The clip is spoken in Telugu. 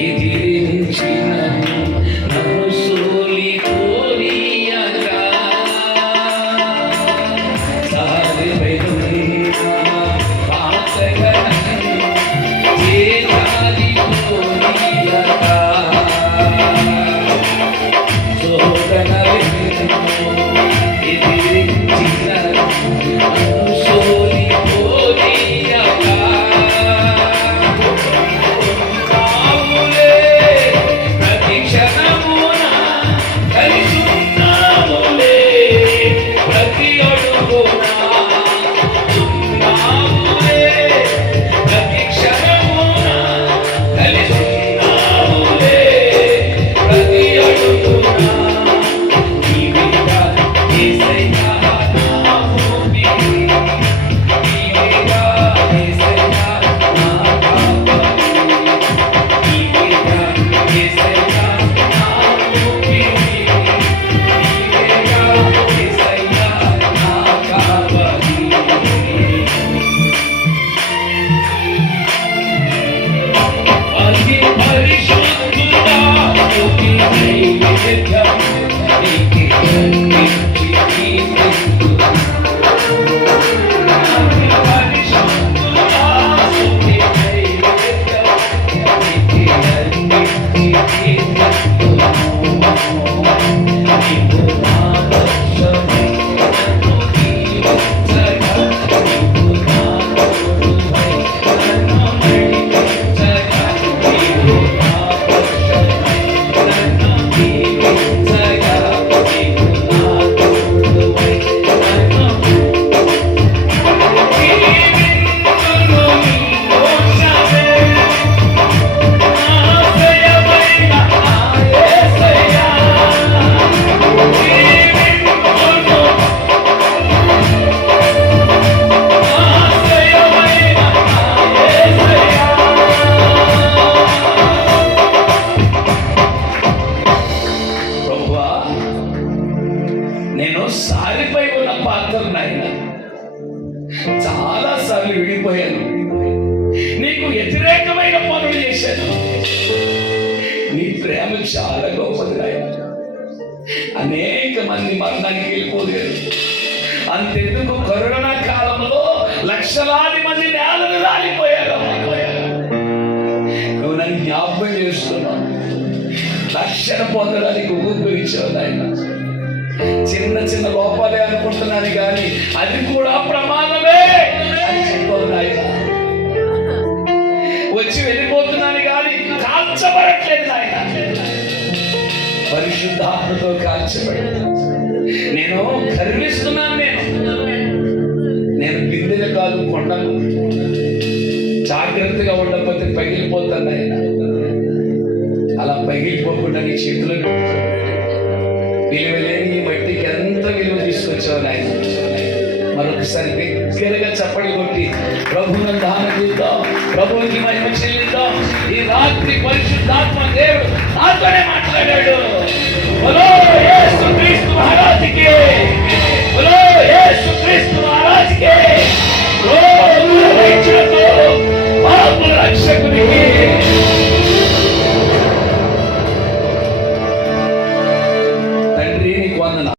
ఎదిరించినను నన్ను సోలిపోనీయక సారిపోయిన పాతగనను చేజారిపోనీయక శోధనలను ఎదిరించినను నన్ను సోలిపోనీయక నేను సారిపై ఉన్న పాత్రను ఆయన చాలా సార్లు విడిపోయాను, నీకు వ్యతిరేకమైన పనులు చేశాను. నీ ప్రేమ చాలా గొప్పది ఆయన. అనేక మంది మరణానికి వెళ్ళిపోయారు, అంతెందుకు కరోనా కాలంలో లక్షలాది మంది నేలను రాలిపోయారు. నువ్వు నన్ను జ్ఞాపకం చేస్తున్నావు, రక్షణ పొందడానికి ఊపిరిచ్చావు ఆయన. చిన్న చిన్న లోపాలే అనుకుంటున్నాను కానీ అది కూడా ప్రమాదమే అని చెప్పావు నాయన. వచ్చి వెళ్ళిపోతున్నాను కానీ కాల్చబడట్లేదు నాయన, పరిశుద్ధాత్మతో కాల్చబడి నేను కరుణిస్తున్నాను. నేను బిందెలు కాదు కొండను, జాగ్రత్తగా ఉండకపోతే పగిలిపోతాను ఆయన. అలా పగిలిపోకుండా నీ చేతులు విలువలేని ఈ మట్టికి ఎంత విలువ తీసుకొచ్చావు నాయన. మరొకసారి దగ్గరగా చప్పడి కొట్టి ప్రభువును దానం చేద్దాం, ప్రభువుకి మహిమ చెల్లిద్దాం. ఈ రాత్రి పరిశుద్ధాత్మ దేవుడు నాతోనే మాట్లాడాడు. యేసు క్రీస్తు మహారాజుకి